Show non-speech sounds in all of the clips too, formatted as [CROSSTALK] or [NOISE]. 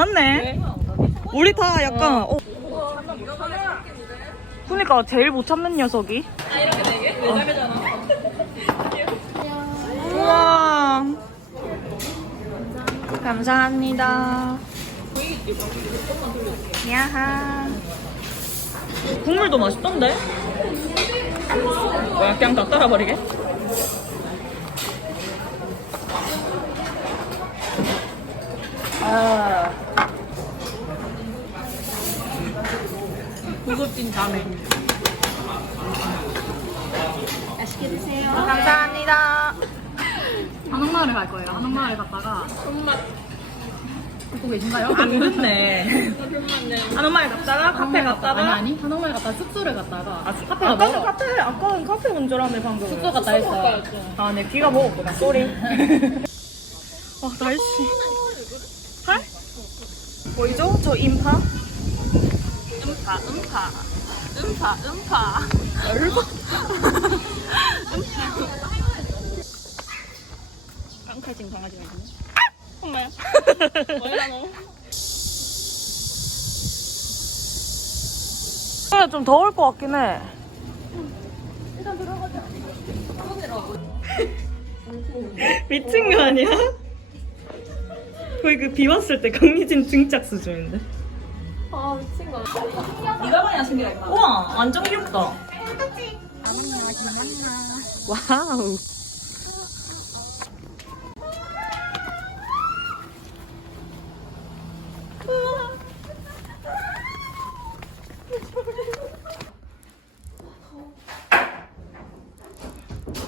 맞네. 우리 다 약간 어. 그러니까 제일 못 참는 녀석이. 아 이렇게 되게 여자잖아. 우와. 감사합니다. 야하. 국물도 맛있던데? 뭐야 그냥 다 따라버리게? 아. 고급진 자매. 맛있게 드세요. 감사합니다. 한옥마을에 갈 거예요. 한옥마을에 갔다가 손맛 듣고 계신가요? 안 듣네. [LAUGHS] 한 엄마에 갔다가 카페 갔다가 아니 아니 한옥마을 갔다가 숙소를 갔다가 아, 카페가 아까는 멀어. 카페 아까는 카페 운전하네 방금. 숙소 갔다 했어. 아, 내 귀가 먹었구나. 쏘리. 아, [LAUGHS] 날씨. 할? 보이죠? 저 인파? 음파, 음파. 음파, 음파. 열받. 음파. 깡칼진 강아지가 있네. 엄마야. [LAUGHS] 뭐야, 너? 그래, 좀 더울 것 같긴 해. [LAUGHS] 미친 거 아니야? 거의 그 비 왔을 때 강미진 등짝 수준인데. 아 미친 거. 네가 많이 챙겨야겠다. 우와 완전 귀엽다. 와우.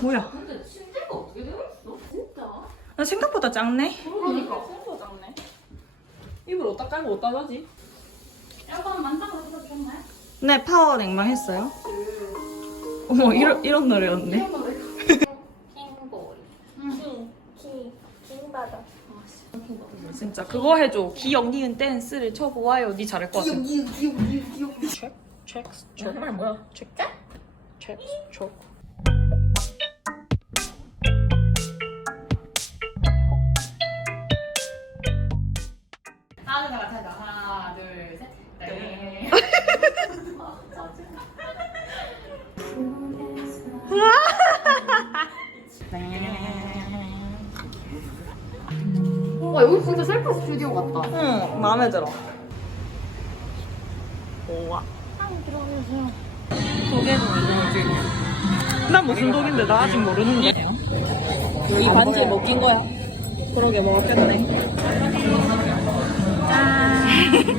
뭐야? 근데 침대가 어떻게 되어 있어? 진짜? 나 생각보다 작네. 그러니까 생각보다 작네. 이불 어디다 깔고 어디다 자지? 약간? 네 파워 냉방 했어요. 어머 이런 이런 노래였네. 킹볼. 진짜 그거 해줘. 기억 니은 댄스를 쳐보아요. 니 잘할 것 같아. 기억 기억 기억 기억? 정말 뭐야? 책? 책? 책? 하나 마음에 들어. 우와. 독에는? 난 무슨 독인데 나 아직 모르는데. 이 반지에 뭐낀 거야? 그러게 뭐가 뺐네. 짠.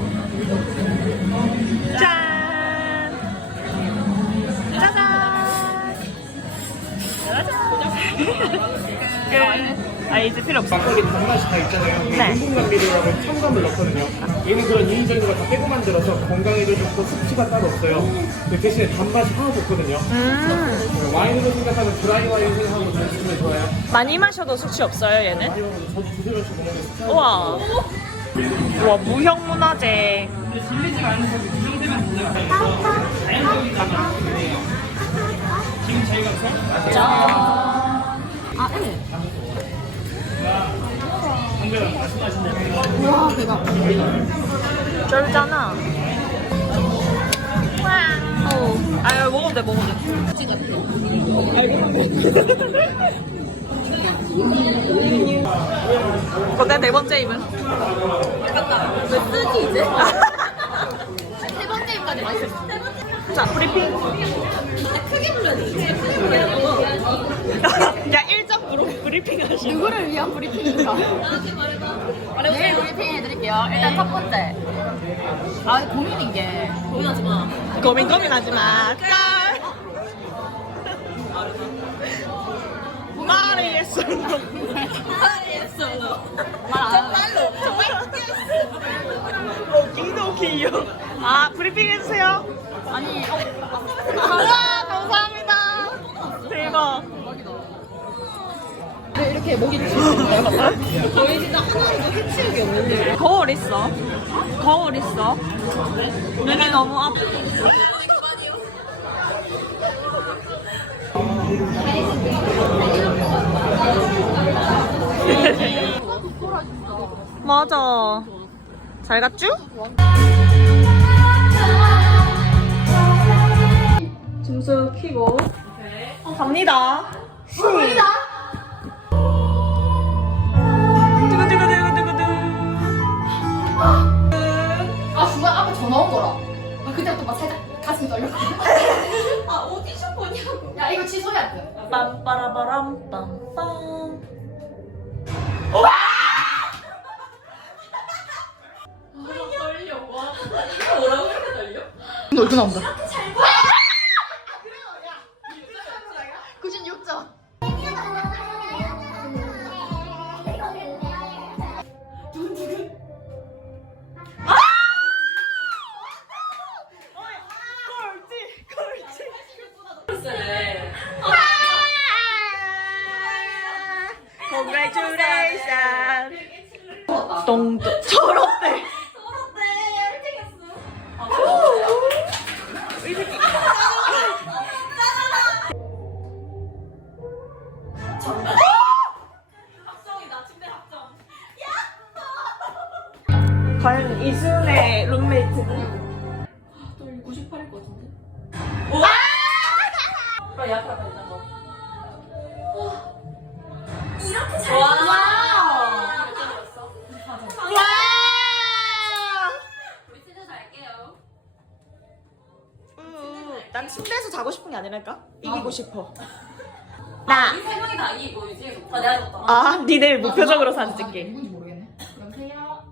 짠. 짜잔. 짜잔. 아 이제 필요 없어. 막걸리 반맛이 다 있잖아요. 네. 인공감미료라고 첨가물 넣거든요. 얘는 그런 인위적인 거다 빼고 만들어서 건강에도 좋고 습지가 따로 없어요. 근데 대신에 단맛이 하나도 없거든요. 음. 와인으로 생각하면 드라이 와인 생각하고 드시면 좋아요. 많이 마셔도 숙취 없어요 얘는? 저도 두세 번씩 먹는 거 우와. 우와 무형 문화재. 그. 지금 저희가 저아 네. 우와 대박. 쫄잖아. 어. 아유 먹어도 돼 먹어도 돼. [LAUGHS] 내네 번째 입은? 왜 쓰지 이제? 세 번째 입까지 마셨어. 자 브리핑. 크게 불러야 돼. 야 일정 브로- 브리핑 하시. 누구를 위한 브리핑인가? 네 브리핑 해드릴게요. 일단 첫 번째. 아 고민인 게 고민하지 마. 고민 고민하지 마. 짤. 마리에서. 알겠어. 정말로 정말 귀여. 아 브리핑 해주세요. 아니 어, 와 감사합니다. 대박. 왜 이렇게 목이 주시는가요? 저희 진짜 하나도 해치우기 없는데. 거울 있어. 거울 있어. 눈이 너무 아파. [LAUGHS] 맞아. 잘 갔쥬? 점수 키고. 어, 갑니다. 갑니다. 그때부터 막 살짝 가슴이 떨려. [LAUGHS] 아 오디션 보냐고. 야 이거 취소해야 돼. 빰빠라바람 빰빰. 떨려. 와. 이거 뭐라고 이렇게 떨려? 너 이거 나온다. Congratulations. 침대 합정. 과연 이순의 룸메이트는? 아, 약하다 이런 거. 이렇게 잘 와. 와! 우리 진짜 잘게요. 우, 난 침대에서 자고 싶은 게 아니랄까? 이기고 싶어. 나. 이세 명이 다 이기고 이제 다 내가 졌다. 아, 니네 무표정으로 사진 찍게. 누군지 모르겠네. 여보세요.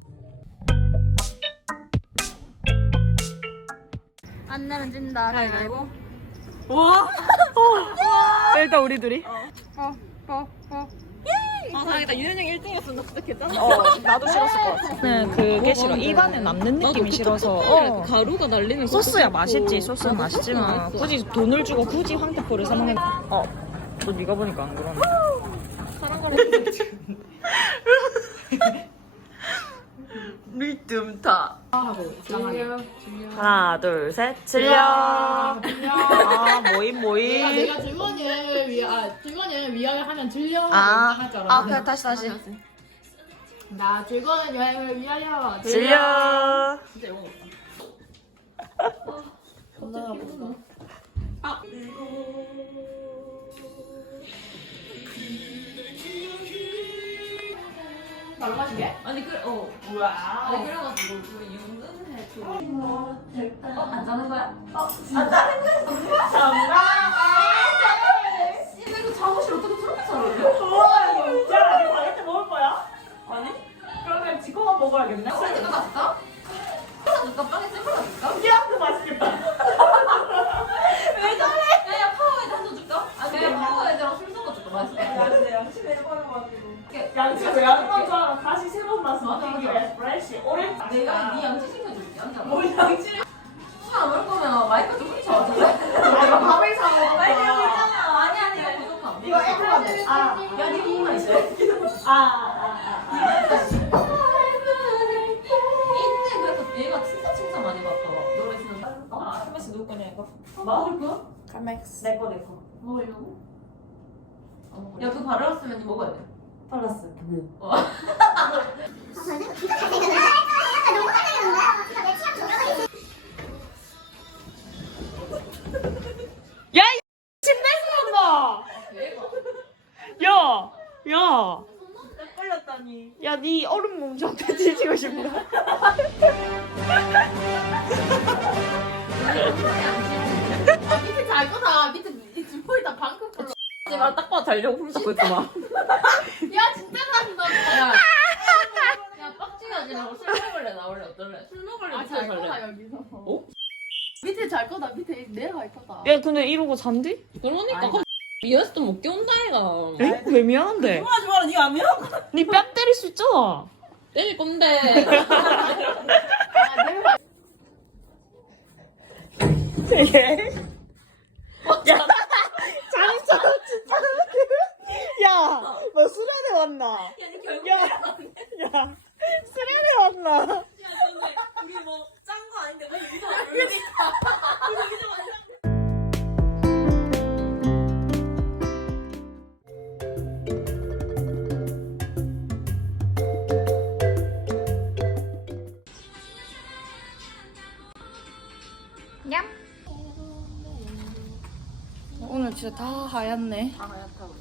안 내면 진다. 가위바위보. 와. 일단 우리 둘이. 어, 어, 어. 아, 다행이다. 윤현영 1등이었으면 진짜 괜찮아. 어, 나도 싫었을 것 같아. 네, 그게 싫어. 입안에 남는 느낌이 싫어서. 어. 가루가 날리는 소스야 맛있지. 소스는 맛있지만 굳이 돈을 주고 굳이 황태포를 사 먹는. 어, 너 네가 보니까 안 그러네. [LAUGHS] 리듬 타. 하나, 둘, 셋. 질려. 아, 모임, 내가 모임. 내가 즐거운 여행을 위하 아, 즐거운 여행을 위하여 하면 질려 아, 할줄 아, 알았는데 그래, 다시, 다시. 나 즐거운 여행을 위하여 질려. 진짜 영어 없다. 바로 마시게? 아니 그래 어 뭐야 아니 그래가지고 그 어? 안 자는 거야? 어? 안 자는 거야? 씨, 나 이거 잠옷이 어떻게 저렇게 잘 어울려? 우와, 이거 진짜 니 바게트 먹을 거야? 아니? 그러면 지코만 먹어야겠네. 사이즈가 같다? 줄까? 빵에 잼플 줄까? 야, 그 맛있겠다. 아 양치 왜 하는 건줄 알아? 다시 느끼기 맞아. 위해 프레쉬. 오렌지. 내가 네 양치 앉아봐 뭘 양치를. 술안 먹을 거면 마이크 좀 훔쳐? 아, 이거 밥을 사 먹었어. 아니 아니 아니 부족함 이거 애플 아, 야, 니 이거만 있어. 아, 아, 아. 이때 그래서 얘가 진짜 진짜 많이 봤더라. 노래 쓰는 거. 아, 한 번씩 누구 거냐 이거? 먹을 거야? 카맥스. 내거 내 거. 먹으려고? 야, 그 바르렀으면 먹어야 돼. 팔랐어. 야, 이 침대에서 온다. 야, 야. 걸렸다니. 야, 네 얼음 몸좀한테 뒤지고 싶다. 아 밑에 잘 거다 밑에 밑에 거의 다 방금 불러 지만 딱 봐도 자려고 풀 잡고 있구만. 야 진짜 잘한다 야, 야, 빡치가지 말고 술 먹을래, 나올래, 어떨래? 술 먹을래, 아 진짜 잘 거다 잘래. 여기서 어? 밑에 잘 거다 밑에 내가 잘 거다 야, 근데 이러고 잔디? 그러니까. 그럼 미안해서 못 깨운다, 얘가. 에? 왜 미안한데? 하지 마라, 니가 안 미안? 니뺨 때릴 수 있잖아. 때릴 건데. [LAUGHS] 아. 야, [LAUGHS] 장있잖아, 진짜. 야, 너 수련회 왔나? 야, 야. 내려갔네. 수련회 왔나? 야, 근데 우리 뭐 짠 거 아닌데 왜 여기서 올리니까? 어, 오늘 진짜 다 하얗네. 다 하얗다고.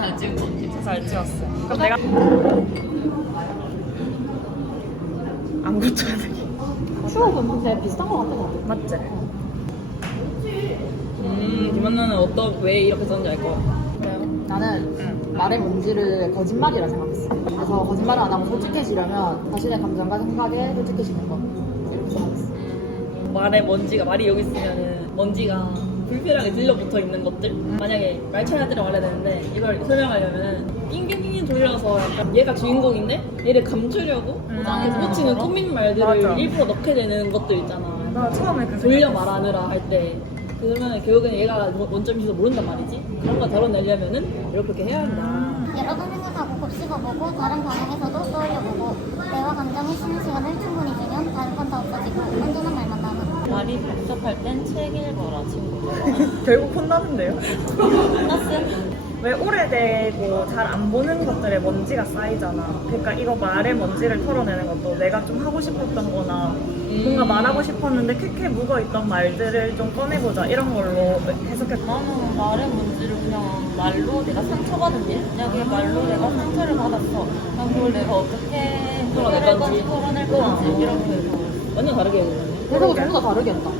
잘 같아. 잘 찍었어. 그럼 내가 안 고쳐야 돼. 추억은 근데 비슷한 거 같아. 맞지? 음, 김한나는 어떤 왜 이렇게 썼는지 알 것 같아. 나는 말의 본질을 거짓말이라 생각했어. 그래서 거짓말을 안 하고 솔직해지려면 자신의 감정과 생각에 솔직해지는 거. 이렇게 생각했어. 말에 먼지가 말이 여기 있으면은 먼지가 불필요하게 들려붙어 있는 것들? 만약에 말차야들을 말해야 되는데 이걸 설명하려면은 낑낑낑 돌려서 약간 얘가 주인공인데 얘를 감추려고 포장해서 붙이는 꾸민 말들을 맞아. 일부러 넣게 되는 것들 있잖아. 나 처음에 그 돌려. 말하느라 할 때. 그러면 결국엔 얘가 원점이서 모른단 말이지. 그런 거 덜어내려면은 이렇게 해야 한다. 여러 번 생각하고 곱씹어 보고 다른 방향에서도 떠올려 보고 대화 감정에 쉬는 시간을 충분히 주면 다른 건 다 없어지고 온전한 남아 말이 복잡할 땐 책 읽어라 친구들 [LAUGHS] 결국 혼나는데요? 왜 오래되고 잘 안 보는 것들에 먼지가 쌓이잖아. 그러니까 이거 말의 먼지를 털어내는 것도 내가 좀 하고 싶었던 거나 뭔가 말하고 싶었는데 캐캐 묵어있던 말들을 좀 꺼내보자 이런 걸로 해석했다. 나는 말의 문제를 그냥 말로 내가 상처받은 일? 만약에 말로 내가 상처를 받았어. 그럼 그걸 내가 어떻게 털어낼 건지, 털어낼 건지, 이렇게 해서. 완전 다르게 해석을 전부 다 다르게 했다.